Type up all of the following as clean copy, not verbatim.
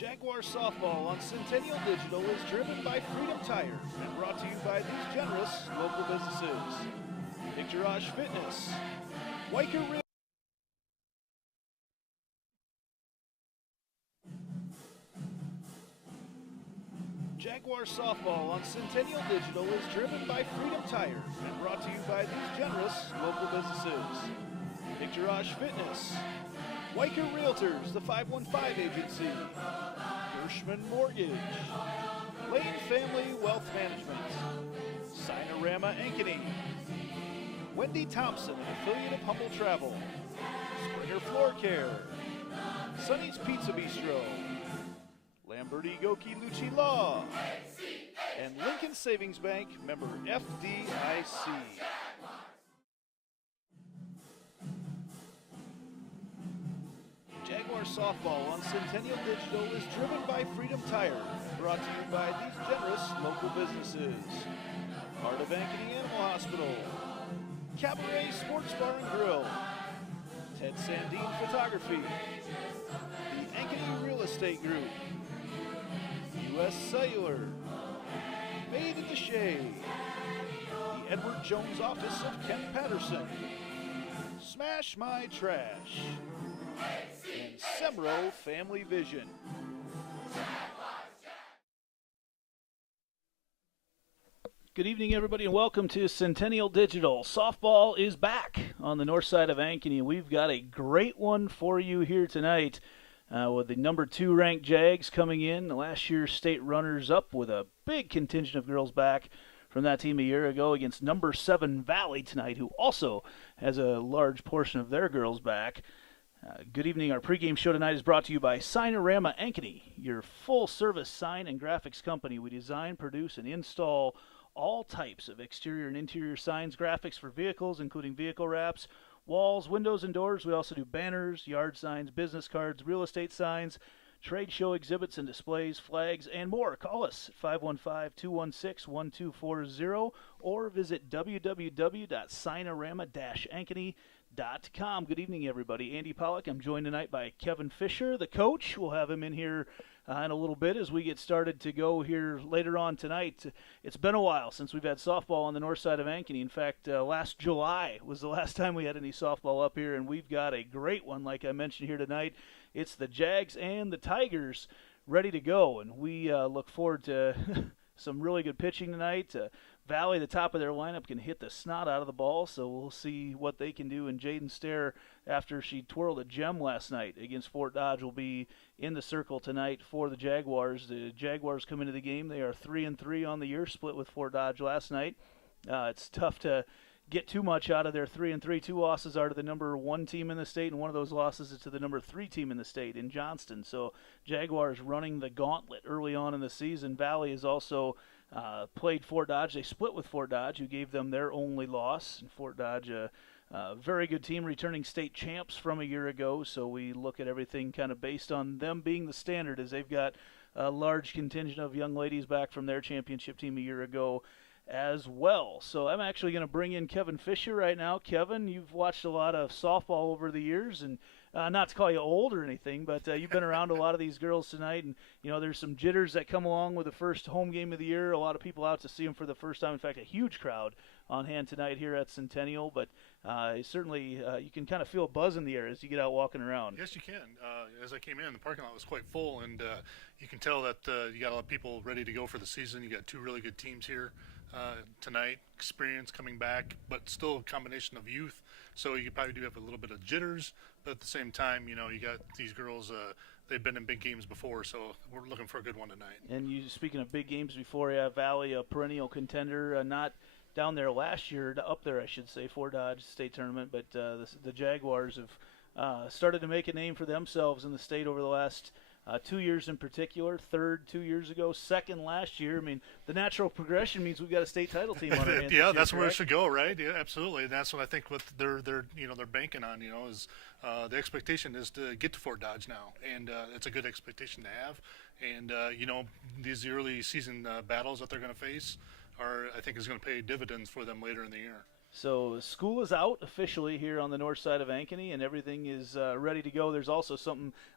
Jaguar softball on Centennial Digital is driven by Freedom Tire and brought to you by these generous local businesses. Picturage Fitness, Weicker Real. Jaguar softball on Centennial Digital is driven by Freedom Tire and brought to you by these generous local businesses. Picturage Fitness, Weicker Realtors, the 515 Agency, Gershman Mortgage, Lane Family Wealth Management, Cinerama Ankeny, Wendy Thompson, an affiliate of Humble Travel, Springer Floor Care, Sonny's Pizza Bistro, Lamberti Goki Lucci Law, and Lincoln Savings Bank, member FDIC. Jaguar softball on Centennial Digital is driven by Freedom Tire and brought to you by these generous local businesses. Heart of Ankeny Animal Hospital, Cabaret Sports Bar and Grill, Ted Sandine Photography, the Ankeny Real Estate Group, U.S. Cellular, Made at the Shade, the Edward Jones Office of Kent Patterson, Smash My Trash, and Semro Family Vision. Good evening, everybody, and welcome to Centennial Digital. Softball is back on the north side of Ankeny. We've got a great one for you here tonight with the number 2 ranked Jags coming in, last year's state runners-up, with a big contingent of girls back from that team a year ago against number 7 Valley tonight, who also has a large portion of their girls back. Good evening. Our pregame show tonight is brought to you by Cinerama Ankeny, your full-service sign and graphics company. We design, produce, and install all types of exterior and interior signs, graphics for vehicles, including vehicle wraps, walls, windows, and doors. We also do banners, yard signs, business cards, real estate signs, trade show exhibits and displays, flags, and more. Call us at 515-216-1240 or visit www.cinerama-ankeny.com. Good evening, everybody. Andy Pollock. I'm joined tonight by Kevin Fisher, the coach. We'll have him in here in a little bit as we get started to go here later on tonight. It's been a while since we've had softball on the north side of Ankeny. In fact, last July was the last time we had any softball up here, and we've got a great one, like I mentioned here tonight. It's the Jags and the Tigers ready to go, and we look forward to some really good pitching tonight. Valley, the top of their lineup, can hit the snot out of the ball, so we'll see what they can do. And Jaden Stair, after she twirled a gem last night against Fort Dodge, will be in the circle tonight for the Jaguars. The Jaguars come into the game. They are 3-3 on the year, split with Fort Dodge last night. It's tough to get too much out of their 3-3. 2 losses are to the number 1 team in the state, and one of those losses is to the number 3 team in the state in Johnston. So Jaguars running the gauntlet early on in the season. Valley is also played Fort Dodge. They split with Fort Dodge, who gave them their only loss. And Fort Dodge, a very good team, returning state champs from a year ago. So we look at everything kind of based on them being the standard, as they've got a large contingent of young ladies back from their championship team a year ago as well. So I'm actually going to bring in Kevin Fisher right now. Kevin, you've watched a lot of softball over the years, and not to call you old or anything, but you've been around a lot of these girls tonight, and there's some jitters that come along with the first home game of the year. A lot of people out to see them for the first time. In fact, a huge crowd on hand tonight here at Centennial, but certainly you can kind of feel a buzz in the air as you get out walking around. Yes, you can. As I came in, the parking lot was quite full, and you can tell that you got a lot of people ready to go for the season. You got 2 really good teams here tonight, experience coming back, but still a combination of youth. So you probably do have a little bit of jitters, but at the same time, you got these girls, they've been in big games before, so we're looking for a good one tonight. And you, speaking of big games before, Valley, a perennial contender, not down there last year, up there, I should say, Fort Dodge State Tournament, but the Jaguars have started to make a name for themselves in the state over the last 2 years in particular. 3rd 2 years ago, 2nd last year. I mean, the natural progression means we've got a state title team on our hands. Yeah, that's where it should go, right? Yeah, absolutely. And that's what I think what they're banking on. Is the expectation is to get to Fort Dodge now, and it's a good expectation to have. And these early season battles that they're going to face I think is going to pay dividends for them later in the year. So school is out officially here on the north side of Ankeny, and everything is ready to go. There's also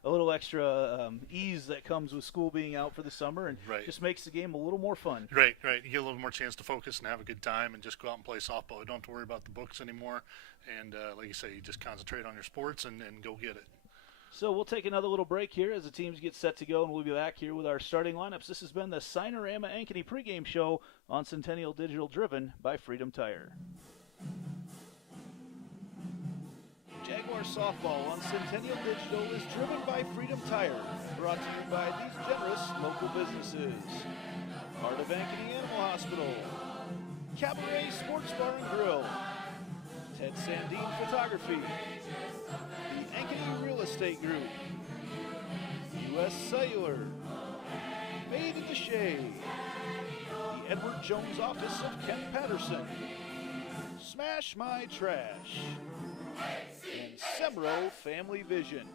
a little extra ease that comes with school being out for the summer, and Right. just makes the game a little more fun. Right, right. You get a little more chance to focus and have a good time and just go out and play softball. You don't have to worry about the books anymore. And like you say, you just concentrate on your sports and go get it. So we'll take another little break here as the teams get set to go, and we'll be back here with our starting lineups. This has been the Cinerama Ankeny pregame show on Centennial Digital, driven by Freedom Tire. Jaguar softball on Centennial Digital is driven by Freedom Tire, brought to you by these generous local businesses. Part of Ankeny Animal Hospital, Cabaret Sports Bar and Grill, Ted Sandine Photography, the Ankeny Real Estate Group, U.S. Cellular, Made in the Shade, the Edward Jones Office of Kent Patterson, Smash My Trash, and Sembro Family Vision.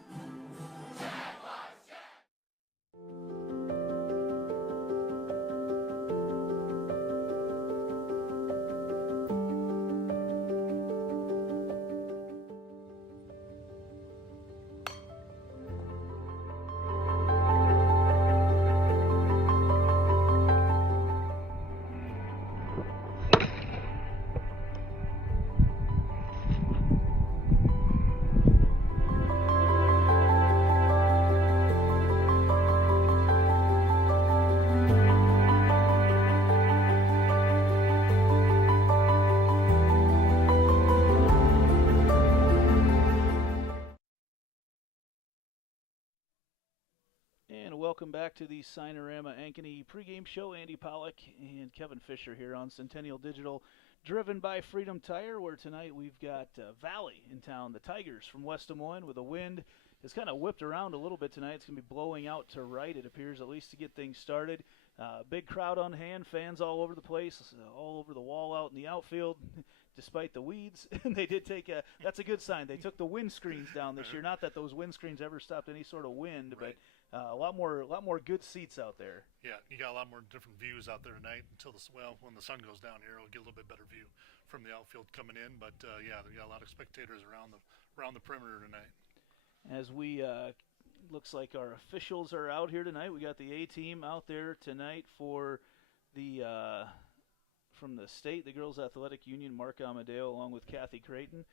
And welcome back to the Cinerama Ankeny pregame show. Andy Pollock and Kevin Fisher here on Centennial Digital, driven by Freedom Tire, where tonight we've got Valley in town. The Tigers from West Des Moines with a wind. It's kind of whipped around a little bit tonight. It's going to be blowing out to right, it appears, at least to get things started. Big crowd on hand, fans all over the place, all over the wall out in the outfield, despite the weeds. They did that's a good sign. They took the wind screens down this year. Not that those wind screens ever stopped any sort of wind, Right. but a lot more good seats out there. Yeah, you got a lot more different views out there tonight until when the sun goes down here, it'll get a little bit better view from the outfield coming in. But yeah, we got a lot of spectators around the perimeter tonight. As we looks like our officials are out here tonight. We got the A team out there tonight for the from the state, the Girls Athletic Union, Mark Amadeo, along with Kathy Creighton.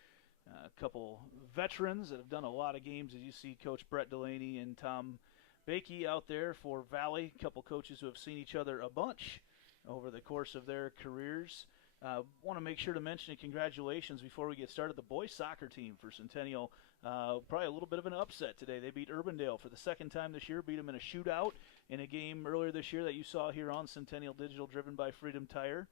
A couple veterans that have done a lot of games, as you see Coach Brett Delaney and Tom Bakey out there for Valley. A couple coaches who have seen each other a bunch over the course of their careers. Want to make sure to mention congratulations before we get started. The boys soccer team for Centennial, probably a little bit of an upset today. They beat Urbandale for the second time this year, beat them in a shootout in a game earlier this year that you saw here on Centennial Digital, driven by Freedom Tire.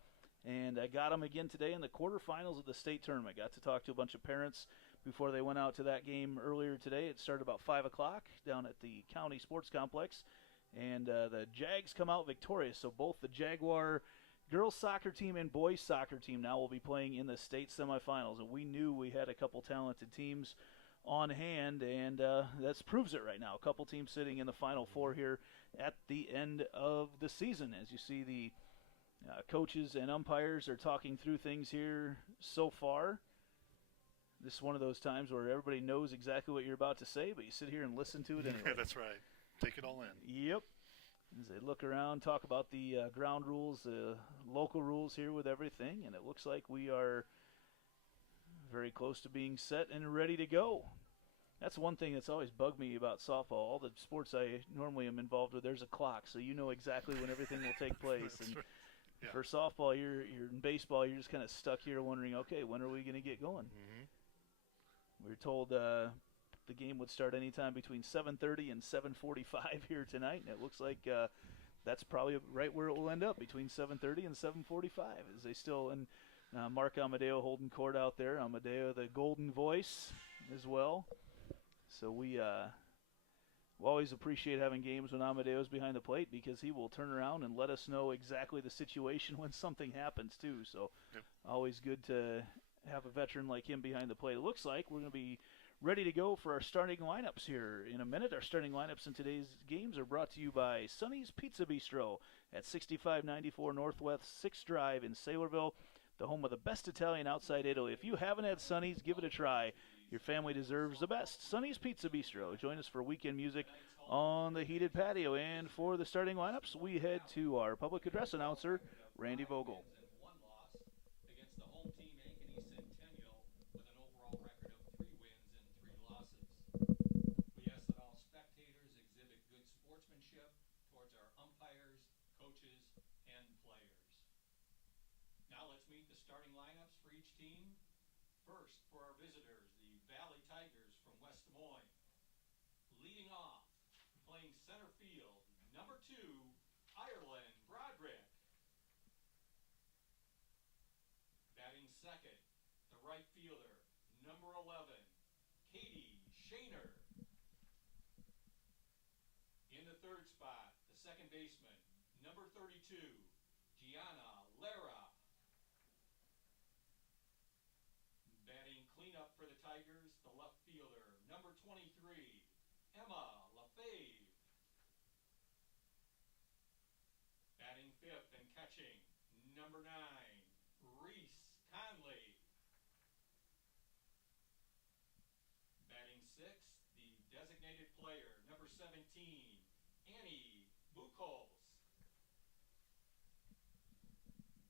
And I got them again today in the quarterfinals of the state tournament. Got to talk to a bunch of parents before they went out to that game earlier today. It started about 5 o'clock down at the County Sports Complex. And the Jags come out victorious. So both the Jaguar girls soccer team and boys soccer team now will be playing in the state semifinals. And we knew we had a couple talented teams on hand, and that proves it right now. A couple teams sitting in the Final Four here at the end of the season. As you see, the coaches and umpires are talking through things here so far. This is one of those times where everybody knows exactly what you're about to say, but you sit here and listen to it anyway. That's right. Take it all in. Yep. As they look around, talk about the ground rules, the local rules here with everything, and it looks like we are very close to being set and ready to go. That's one thing that's always bugged me about softball. All the sports I normally am involved with, there's a clock, so you know exactly when everything will take place. And right. Yeah. for softball, you're in baseball, you're just kind of stuck here wondering, okay, when are we going to get going? Mm-hmm. We were told the game would start anytime between 7:30 and 7:45 here tonight, and it looks like that's probably right where it will end up, between 7:30 and 7:45, as they still, and Mark Amadeo holding court out there. Amadeo, the golden voice as well. So we always appreciate having games when Amadeo's behind the plate, because he will turn around and let us know exactly the situation when something happens too. So Yep. Always good to have a veteran like him behind the plate. It looks like we're going to be ready to go for our starting lineups here in a minute. Our starting lineups in today's games are brought to you by Sonny's Pizza Bistro at 6594 Northwest 6th Drive in Saylorville. the home of the best Italian outside Italy. If you haven't had Sonny's, give it a try. Your family deserves the best. Sonny's Pizza Bistro. Join us for weekend music on the heated patio. And for the starting lineups, we head to our public address announcer, Randy Vogel. One loss against the home team, Ankeny Centennial, with an overall record of 3 wins and 3 losses. We ask that all spectators exhibit good sportsmanship towards our umpires, coaches, and players. Now let's meet the starting lineups for each team. First, for our visitors, the Valley Tigers from West Des Moines. Leading off, playing center field, number 2, Ireland Broderick. Batting second, the right fielder, number 11, Katie Shaner. In the third spot, the second baseman, number 32, Gianna Lara. Batting cleanup for the Tigers, the left fielder, number 23, Emma LaFave. Batting fifth and catching, number 9, Reese Conley. Batting sixth, the designated player, number 17, Annie Bukos.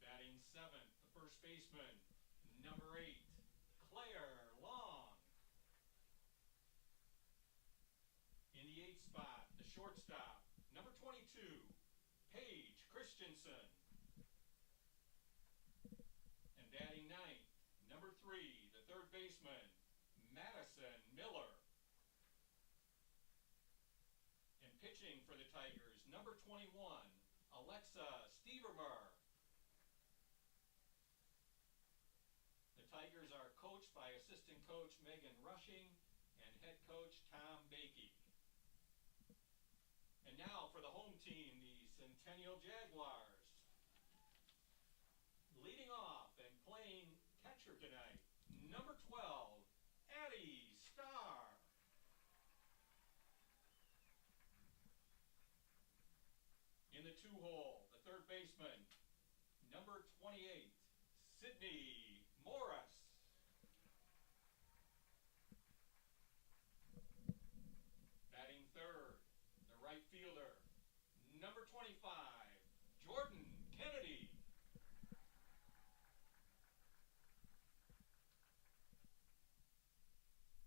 Batting seventh, the first baseman, number 8, Claire Long. In the 8th spot, the shortstop, number 22, Paige Christensen. And batting ninth, number 3, the third baseman, Madison Miller. And pitching for the Tigers, number 21, Alexa Stevermer. The Tigers are coached by assistant coach Megan Rushing and head coach Tom Bakey. And now for the home team, the Centennial Jaguars. Leading off and playing catcher tonight, number 12, Addie Starr. In the 2-hole, the third baseman, number 28, Sydney Morris. Batting third, the right fielder, number 25, Jordan Kennedy.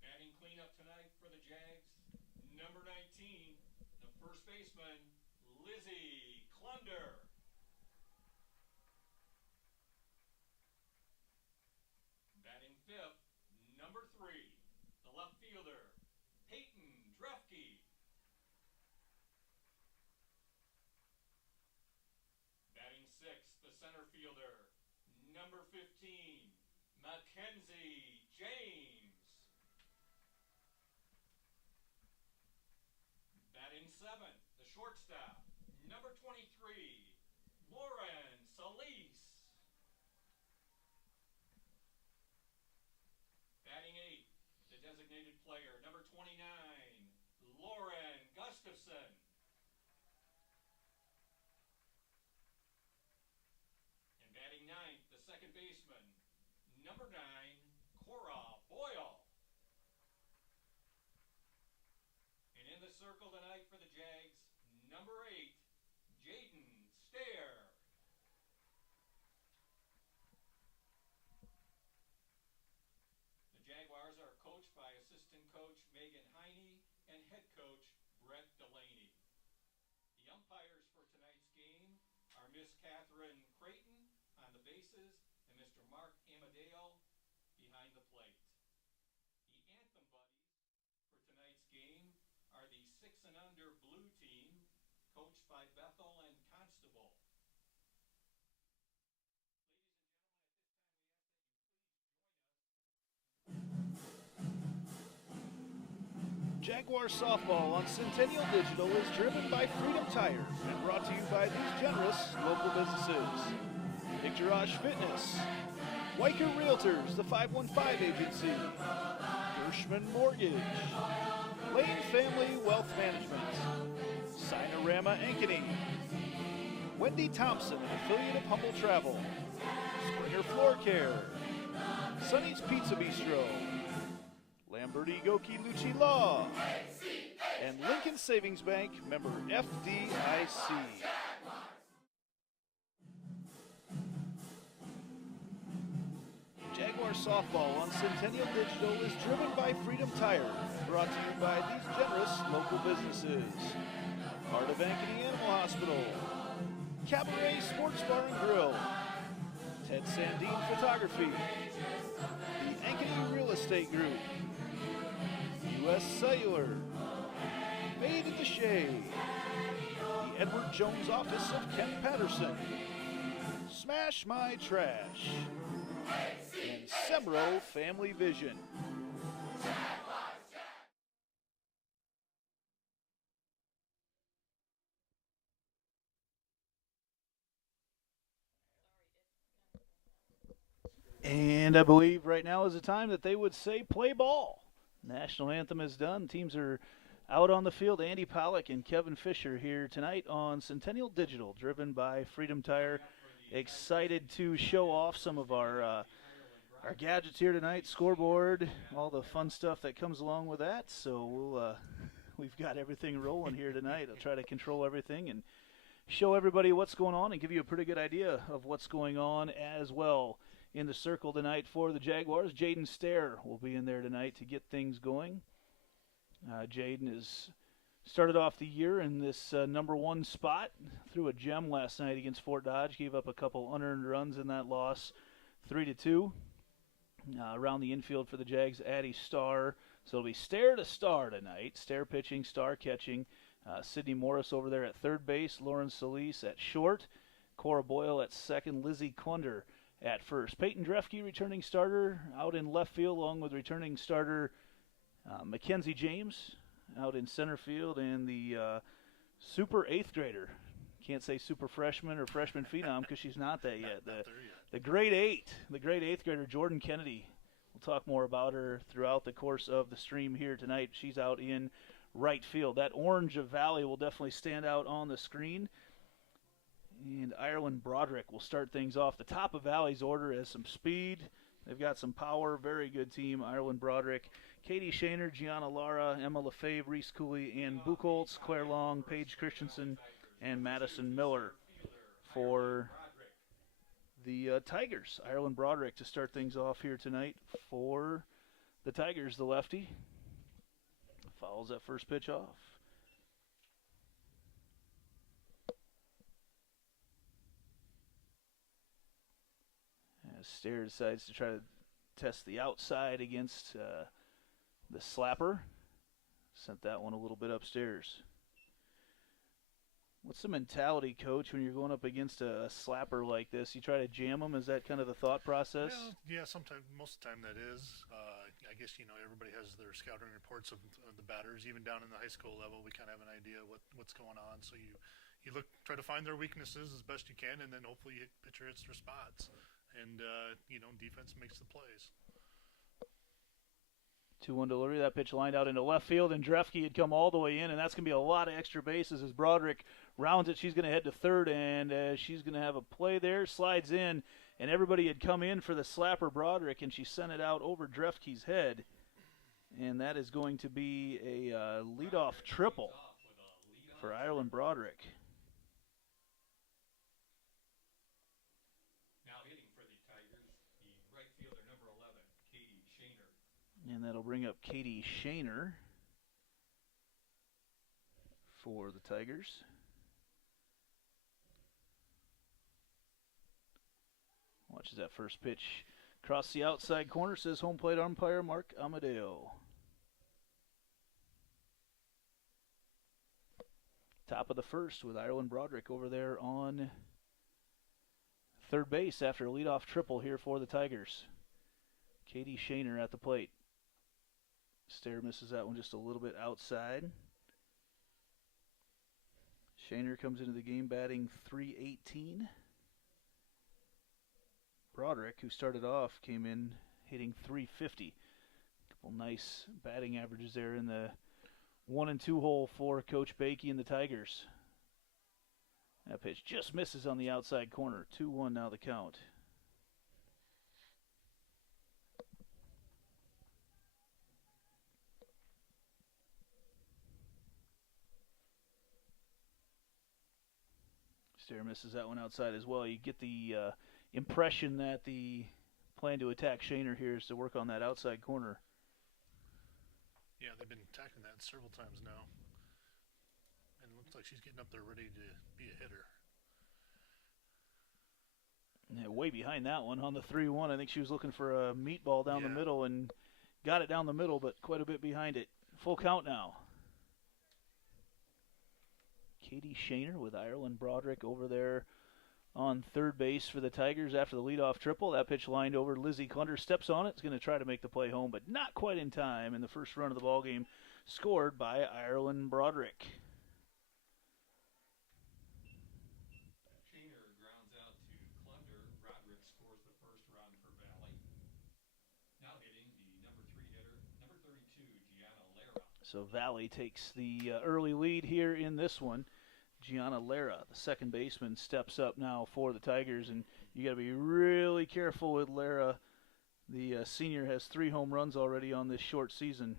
Batting cleanup tonight for the Jags, number 19, the first baseman, Lizzie Klunder. Batting fifth, number 3, the left fielder, Peyton Drefke. Batting sixth, the center fielder, number 15, Mackenzie James. Batting seventh, the shortstop, number 23, Lauren Solis. Batting eighth, the designated player, number 29, Lauren Gustafson. And batting ninth, the second baseman, number 9, Cora Boyle. And in the circle tonight for the Jags, number 8, Jaden Stair. The Jaguars are coached by assistant coach Megan Heine and head coach Brett Delaney. The umpires for tonight's game are Miss Catherine Creighton on the bases and Mr. Mark Amadeo behind the plate. The anthem buddies for tonight's game are the 6 and under blue team, coached by Bethel and Constable. Jaguar softball on Centennial Digital is driven by Freedom Tire and brought to you by these generous local businesses. Picturage Fitness, Weicker Realtors, the 515 Agency, Gershman Mortgage, Lane Family Wealth Management, Sinorama Ankeny, Wendy Thompson, an affiliate of Humble Travel, Springer Floor Care, Sonny's Pizza Bistro, Lamberti Goki Lucci Law, and Lincoln Savings Bank, member FDIC. Jaguar softball on Centennial Digital is driven by Freedom Tire, brought to you by these generous local businesses. Part of Ankeny Animal Hospital, Cabaret Sports Bar and Grill, Ted Sandine Photography, the Ankeny Real Estate Group, U.S. Cellular, Made at the Shade, the Edward Jones Office of Ken Patterson, Smash My Trash, and Semro Family Vision. And I believe right now is the time that they would say play ball. National anthem is done. Teams are out on the field. Andy Pollock and Kevin Fisher here tonight on Centennial Digital, driven by Freedom Tire. Excited to show off some of our gadgets here tonight, scoreboard, all the fun stuff that comes along with that. So we've got everything rolling here tonight. I'll try to control everything and show everybody what's going on and give you a pretty good idea of what's going on as well. In the circle tonight for the Jaguars, Jaden Stair will be in there tonight to get things going. Jaden has started off the year in this number one spot. Threw a gem last night against Fort Dodge. Gave up a couple unearned runs in that loss, 3-2. Around the infield for the Jags, Addie Starr. So it'll be Stair to Starr tonight. Stair pitching, Starr catching. Sydney Morris over there at third base. Lauren Solis at short. Cora Boyle at second. Lizzie Klunder at first. Peyton Drefke, returning starter, out in left field, along with returning starter Mackenzie James out in center field, and the super eighth grader. Can't say super freshman or freshman phenom because she's not that yet. The grade eighth grader, Jordan Kennedy. We'll talk more about her throughout the course of the stream here tonight. She's out in right field. That orange of Valley will definitely stand out on the screen. And Ireland Broderick will start things off. The top of Valley's order has some speed. They've got some power. Very good team. Ireland Broderick, Katie Shaner, Gianna Lara, Emma LaFave, Reese Cooley, Ann Buchholz, Claire Long, Paige Christensen, and Madison Miller for the Tigers. Ireland Broderick to start things off here tonight for the Tigers, the lefty. Fouls that first pitch off. Stair decides to try to test the outside against the slapper. Sent that one a little bit upstairs. What's the mentality, Coach, when you're going up against a slapper like this? You try to jam them? Is that kind of the thought process? Well, yeah, sometimes, most of the time that is. I guess, everybody has their scouting reports of the batters. Even down in the high school level, we kind of have an idea what's going on. So you try to find their weaknesses as best you can, and then hopefully pitcher hits their spots. And, defense makes the plays. 2-1 delivery. That pitch lined out into left field, and Drefke had come all the way in, and that's going to be a lot of extra bases as Broderick rounds it. She's going to head to third, and she's going to have a play there. Slides in, and everybody had come in for the slapper Broderick, and she sent it out over Drefke's head. And that is going to be a leadoff triple for Ireland Broderick. And that'll bring up Katie Shaner for the Tigers. Watches that first pitch across the outside corner, says home plate umpire Mark Amadeo. Top of the first with Ireland Broderick over there on third base after a leadoff triple here for the Tigers. Katie Shaner at the plate. Stair misses that one just a little bit outside. Shaner comes into the game batting .318. Broderick, who started off, came in hitting .350. Couple nice batting averages there in the 1 and 2 hole for Coach Bakey and the Tigers. That pitch just misses on the outside corner. 2-1 now the count. Stair misses that one outside as well. You get the impression that the plan to attack Shaner here is to work on that outside corner. Yeah, they've been attacking that several times now. And it looks like she's getting up there ready to be a hitter. Yeah, way behind that one on the 3-1. I think she was looking for a meatball down the middle and got it down the middle, but quite a bit behind it. Full count now. Katie Shaner with Ireland Broderick over there on third base for the Tigers after the leadoff triple. That pitch lined over. Lizzie Clunder steps on it. It's going to try to make the play home, but not quite in time. And the first run of the ball game scored by Ireland Broderick. Shaner grounds out to Clunder. Broderick scores the first run for Valley. Now hitting the number 3 hitter, number 32, Gianna Lara. So Valley takes the early lead here in this one. Gianna Lara, the second baseman, steps up now for the Tigers, and you got to be really careful with Lara. The senior has 3 home runs already on this short season.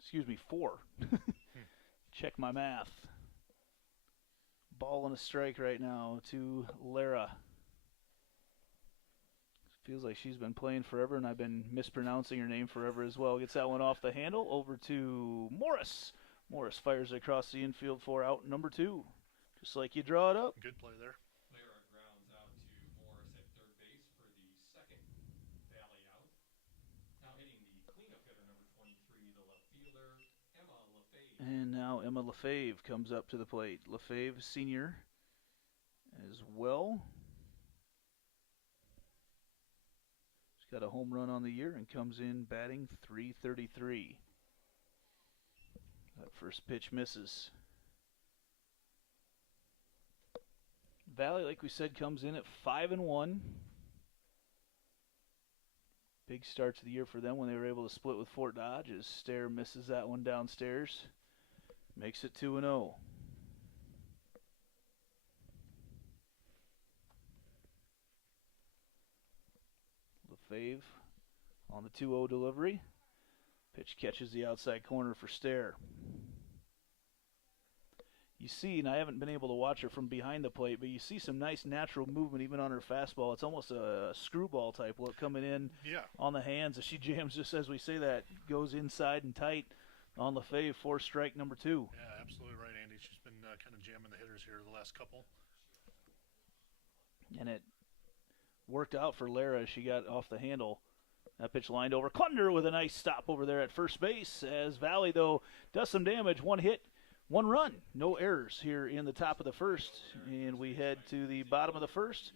Excuse me, 4. Check my math. Ball and a strike right now to Lara. Feels like she's been playing forever, and I've been mispronouncing her name forever as well. Gets that one off the handle, over to Morris. Morris fires it across the infield for out number 2. Just like you draw it up. Good play there. Lara grounds out to Morris at third base for the second Valley out. Now hitting the cleanup hitter, number 23, the left fielder, Emma LaFave. And now Emma LaFave comes up to the plate. LaFave, senior, as well. Got a home run on the year and comes in batting .333. That first pitch misses. Valley, like we said, comes in at 5-1. Big start to the year for them when they were able to split with Fort Dodge as Stair misses that one downstairs. Makes it 2-0. LaFave on the 2-0 delivery. Pitch catches the outside corner for Stair. You see, and I haven't been able to watch her from behind the plate, but you see some nice natural movement even on her fastball. It's almost a screwball type look coming in on the hands as she jams, just as we say that, goes inside and tight on LaFave for strike number 2. Yeah, absolutely right, Andy. She's been kind of jamming the hitters here the last couple. And it worked out for Lara as she got off the handle. That pitch lined over. Clunder with a nice stop over there at first base as Valley, though, does some damage. 1 hit, 1 run. No errors here in the top of the first. And we head to the bottom of the first.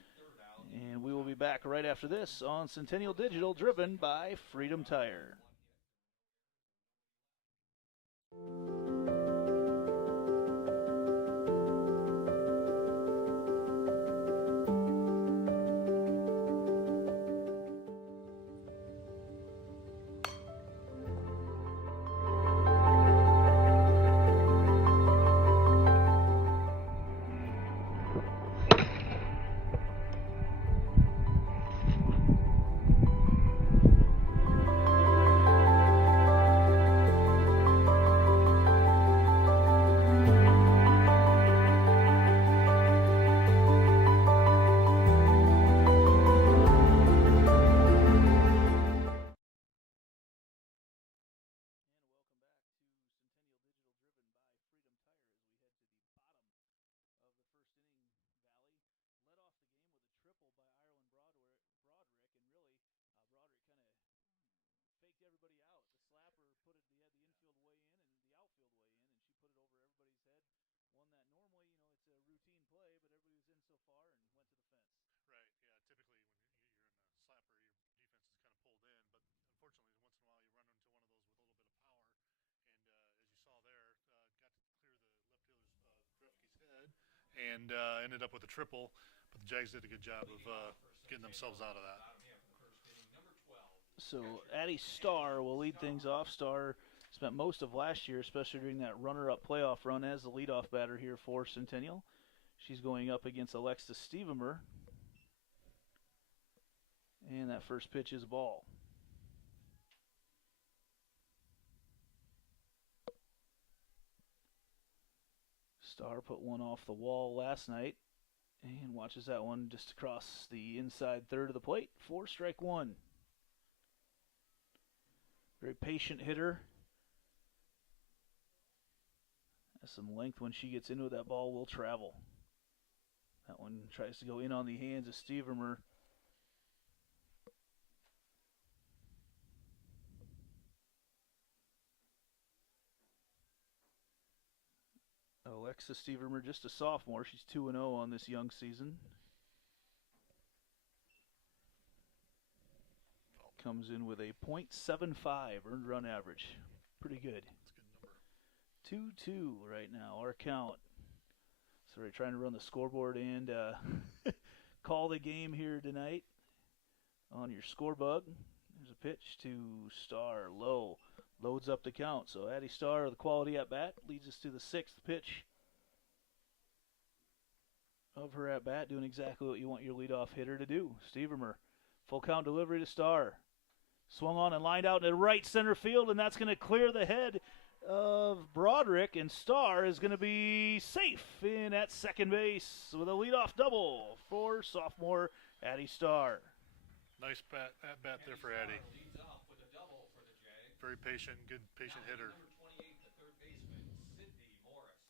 And we will be back right after this on Centennial Digital, driven by Freedom Tire. And ended up with a triple, but the Jags did a good job of getting themselves out of that. So Addie Starr will lead things off. Starr spent most of last year, especially during that runner-up playoff run, as the leadoff batter here for Centennial. She's going up against Alexis Stevemer. And that first pitch is a ball. Starr put one off the wall last night and watches that one just across the inside third of the plate for strike one. Very patient hitter. Has some length when she gets into it. That ball will travel. That one tries to go in on the hands of Stevermer. Alexa Stevermer, just a sophomore. She's 2-0 on this young season. Comes in with a .75 earned run average. Pretty good. That's a good number. 2-2 right now, our count. So we're trying to run the scoreboard and call the game here tonight on your scorebug. There's a pitch to Starr, low. Loads up the count. So Addie Starr, the quality at bat, leads us to the sixth pitch of her at bat, doing exactly what you want your leadoff hitter to do. Stevermer, full count delivery to Starr. Swung on and lined out into right center field, and that's going to clear the head of Broderick, and Starr is going to be safe in at second base with a leadoff double for sophomore Addie Starr. Nice at bat there for Addie. Leads off with a double for the Jags. Very patient, good patient hitter. Number 28, the third baseman, Sydney Morris.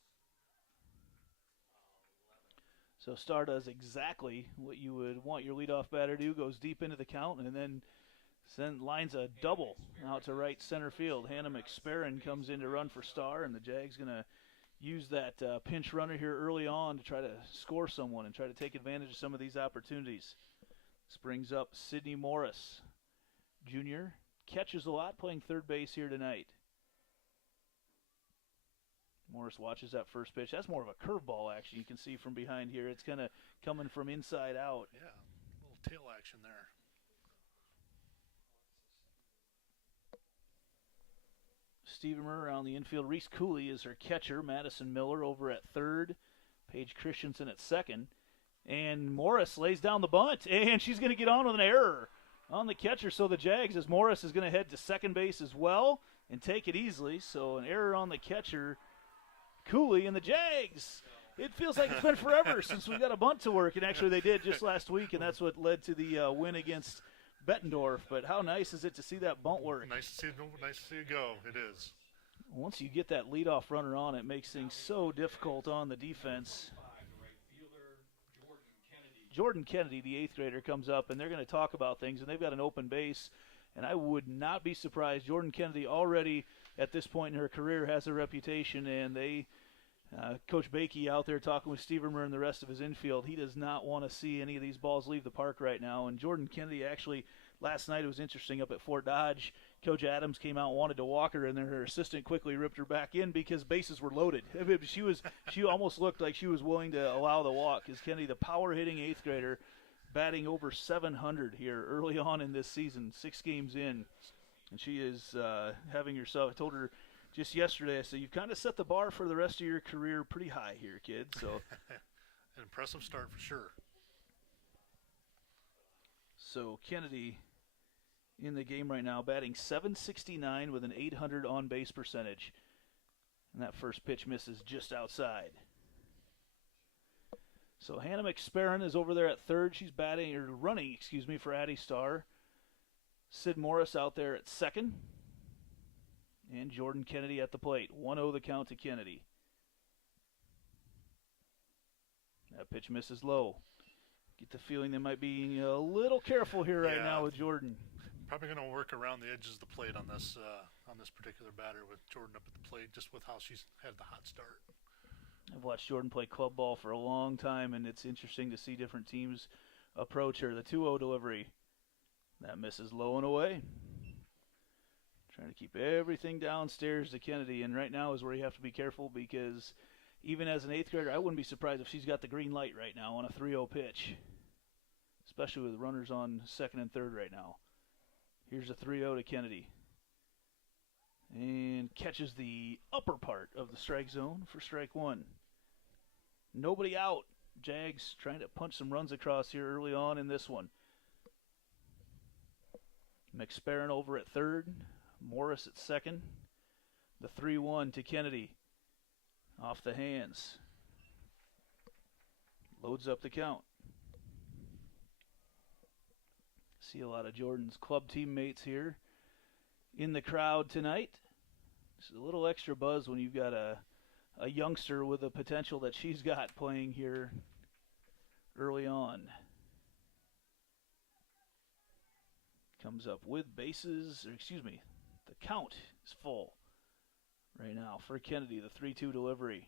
So Starr does exactly what you would want your leadoff batter to do, goes deep into the count, and then lines a double out to right center field. Hannah McSperrin comes in to run for Starr, and the Jags going to use that pinch runner here early on to try to score someone and try to take advantage of some of these opportunities. This brings up Sydney Morris, junior. Catches a lot, playing third base here tonight. Morris watches that first pitch. That's more of a curveball action. You can see from behind here. It's kind of coming from inside out. Yeah, a little tail action there. Stevermer around the infield. Reese Cooley is her catcher. Madison Miller over at third. Paige Christensen at second. And Morris lays down the bunt, and she's going to get on with an error on the catcher. So the Jags, as Morris is going to head to second base as well and take it easily. So an error on the catcher, Cooley, and the Jags. It feels like it's been forever since we got a bunt to work, and actually they did just last week, and that's what led to the win against Bettendorf. But how nice is it to see that bunt work? Nice to see it go. It is. Once you get that leadoff runner on, it makes things so difficult on the defense. Jordan Kennedy, the eighth grader, comes up, and they're going to talk about things, and they've got an open base. And I would not be surprised. Jordan Kennedy already, at this point in her career, has a reputation, and they Coach Bakey out there talking with Stevermer and the rest of his infield. He does not want to see any of these balls leave the park right now. And Jordan Kennedy actually, last night it was interesting up at Fort Dodge. Coach Adams came out and wanted to walk her, and then her assistant quickly ripped her back in because bases were loaded. She almost looked like she was willing to allow the walk. Because Kennedy, the power-hitting eighth grader, batting over 700 here early on in this season, 6 games in. And she is having herself, I told her just yesterday, I said, you've kind of set the bar for the rest of your career pretty high here, kid. So An impressive start for sure. So Kennedy in the game right now, batting .769 with an .800 on-base percentage. And that first pitch misses just outside. So Hannah McSperrin is over there at third. She's running for Addie Starr. Sid Morris out there at second. And Jordan Kennedy at the plate. 1-0 the count to Kennedy. That pitch misses low. Get the feeling they might be a little careful here right now with Jordan. Probably going to work around the edges of the plate on this particular batter with Jordan up at the plate, just with how she's had the hot start. I've watched Jordan play club ball for a long time, and it's interesting to see different teams approach her. The 2-0 delivery. That misses low and away. Trying to keep everything downstairs to Kennedy, and right now is where you have to be careful because even as an eighth grader, I wouldn't be surprised if she's got the green light right now on a 3-0 pitch, especially with runners on second and third right now. Here's a 3-0 to Kennedy. And catches the upper part of the strike zone for strike one. Nobody out. Jags trying to punch some runs across here early on in this one. McSperrin over at third. Morris at second. The 3-1 to Kennedy. Off the hands. loads up the count. See a lot of Jordan's club teammates here in the crowd tonight. It's a little extra buzz when you've got a youngster with the potential that she's got playing here early on. Comes up with bases, the count is full right now for Kennedy, the 3-2 delivery.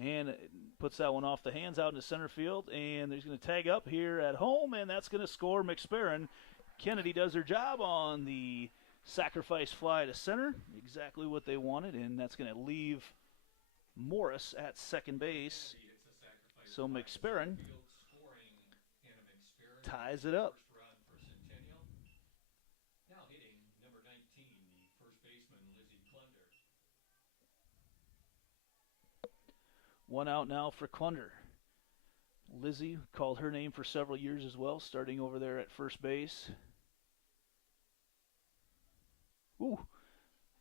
And puts that one off the hands out into center field, and he's going to tag up here at home, and that's going to score McSperrin. Kennedy does her job on the sacrifice fly to center, exactly what they wanted, and that's going to leave Morris at second base. So McSperrin ties it up. Now hitting number 19, the first baseman, Lizzie Klunder. One out now for Klunder. Lizzie called her name for several years as well, starting over there at first base. Ooh,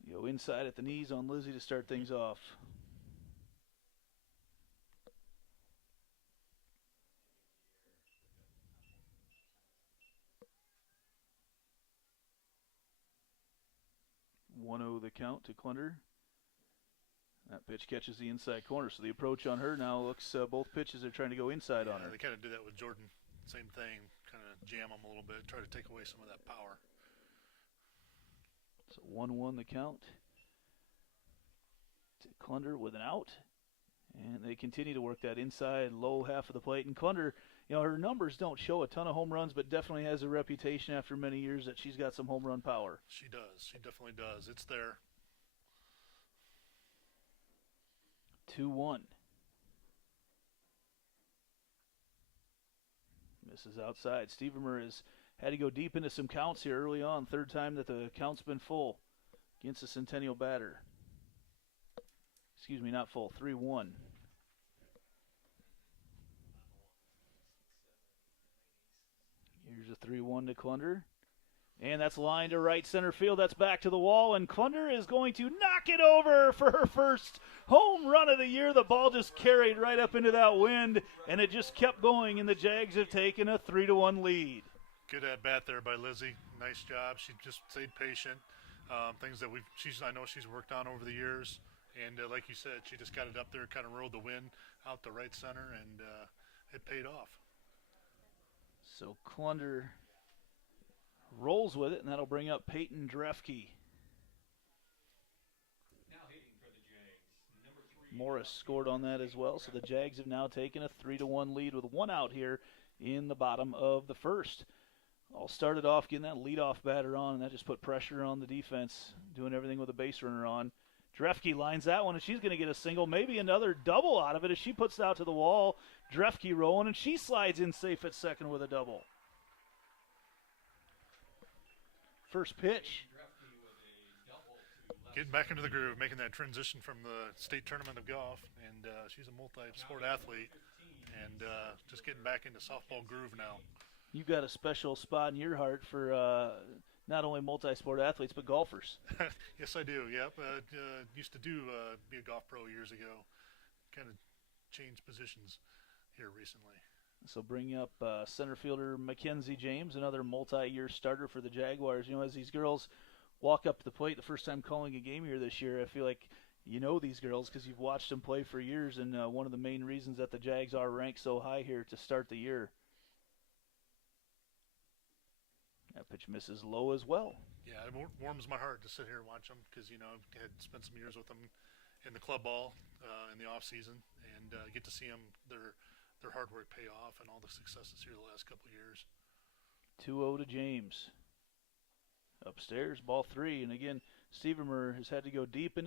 you go inside at the knees on Lizzie to start things off. (1-0) the count to Klunder. That pitch catches the inside corner, so the approach on her now looks, both pitches are trying to go inside on her. They kind of did that with Jordan. Same thing, kind of jam them a little bit, try to take away some of that power. So 1-1 the count to Klunder with an out. And they continue to work that inside low half of the plate. And Klunder, her numbers don't show a ton of home runs, but definitely has a reputation after many years that she's got some home run power. She does. She definitely does. It's there. 2-1. Misses outside. Stevermer has had to go deep into some counts here early on. Third time that the count's been full against the Centennial batter. Excuse me, not full. 3-1. Here's a 3-1 to Klunder. And that's lined to right center field. That's back to the wall, and Klunder is going to knock it over for her first home run of the year. The ball just carried right up into that wind, and it just kept going, and the Jags have taken a 3-1 lead. Good at bat there by Lizzie. Nice job. She just stayed patient. Things that I know she's worked on over the years, and like you said, she just got it up there, kind of rode the wind out to right center, and it paid off. So Klunder rolls with it, and that'll bring up Peyton Drefke. Now hitting for the Jags, number 3. Morris scored on that as well, so the Jags have now taken a 3-1 lead with one out here in the bottom of the first. All started off getting that leadoff batter on, and that just put pressure on the defense, doing everything with a base runner on. Drefke lines that one, and she's going to get a single, maybe another double out of it as she puts it out to the wall. Drefke rolling, and she slides in safe at second with a double. First pitch. Getting back into the groove, making that transition from the state tournament of golf, and she's a multi-sport athlete, and just getting back into softball groove now. You've got a special spot in your heart for not only multi-sport athletes, but golfers. Yes, I do, yep. Used to be a golf pro years ago. Kind of changed positions here recently. So bring up center fielder Mackenzie James, another multi-year starter for the Jaguars. As these girls walk up to the plate the first time calling a game here this year, I feel like you know these girls because you've watched them play for years, and one of the main reasons that the Jags are ranked so high here to start the year. That pitch misses low as well. Yeah, it warms my heart to sit here and watch them because, I had spent some years with them in the club ball in the off season, and get to see them, their hard work pay off and all the successes here the last couple of years. 2-0 to James. Upstairs, ball 3, and again, Stevermer has had to go deep into